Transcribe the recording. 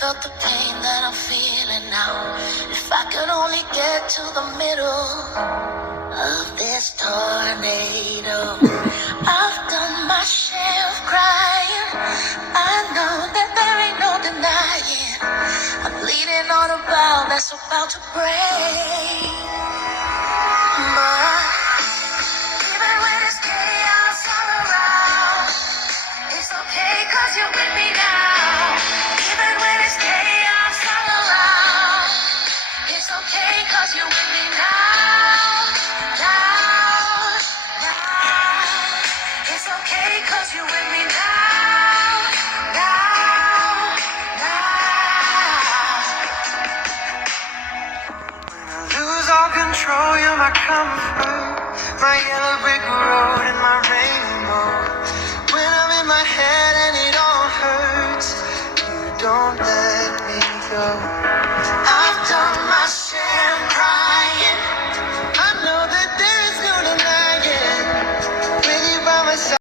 felt the pain that I'm feeling now. If I could only get to the middle of this tornado. I've done my share of crying. I know that there ain't no denying. I'm bleeding on a bow that's about to break. But even when it's chaos all around, it's okay 'cause you're with me now. Even when it's chaos all around, it's okay 'cause you're with me now. Now, now. It's okay 'cause you're with me now. Now, now. When I lose all control, you're my comfort. My yellow brick road and my rainbow. When I'm in my head and it all hurts, you don't let me go.